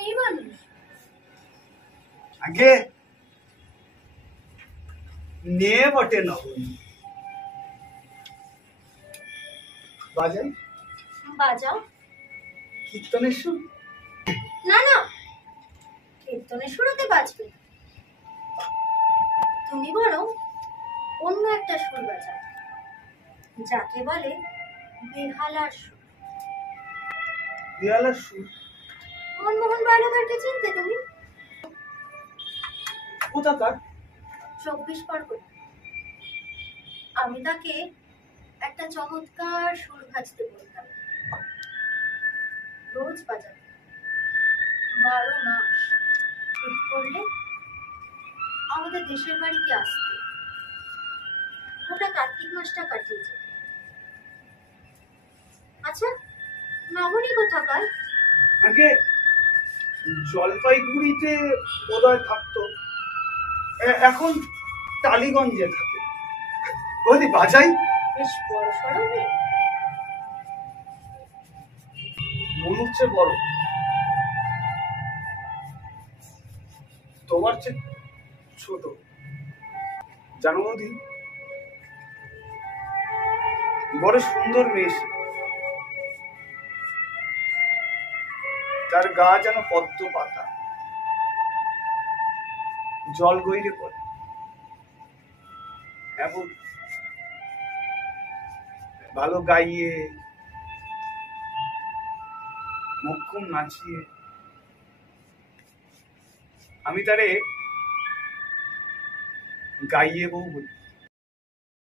মেয়ে মানুষ আগে নে বটে নবনী বাজাই বাজাও। কীর্তনের সুর? না না, কীর্তনের সুরতে বাজবে। তুমি বরং অন্য একটা সুর বাজাও, যাকে বলে বেহালার সুর। বেহালার সুর? মনমোহন বালুদারকে চিনতে তুমি? কোথাকার? 24 পরগনা। আমি তাকে একটা চমৎকার সুর ভাজতে বলতাম, রোজ বাজাতে। 12 মাস ঈদ করলে আমাদের দেশের বাড়িতে আসতে, গোটা কার্তিক মাসটা কাটিয়ে যেত। আচ্ছা, নবনী কোথাকার? আগে জলপাইগুড়িতে বোধহয় থাকতো, এখন টালিগঞ্জে থাকে। বৌদি বাজাই। বেশ বড় সড়ো মেয়ে। মনে হচ্ছে বড়, তোমার চেয়ে ছোট। জানো বৌদি, বড় সুন্দর মেয়ে সে। তার গা যেন পদ্ম পাতা, জল গইরে পড়ে। এমন ভালো গাইয়ে, মোক্ষম নাচিয়ে। আমি তারে গাইয়ে বউ বলি।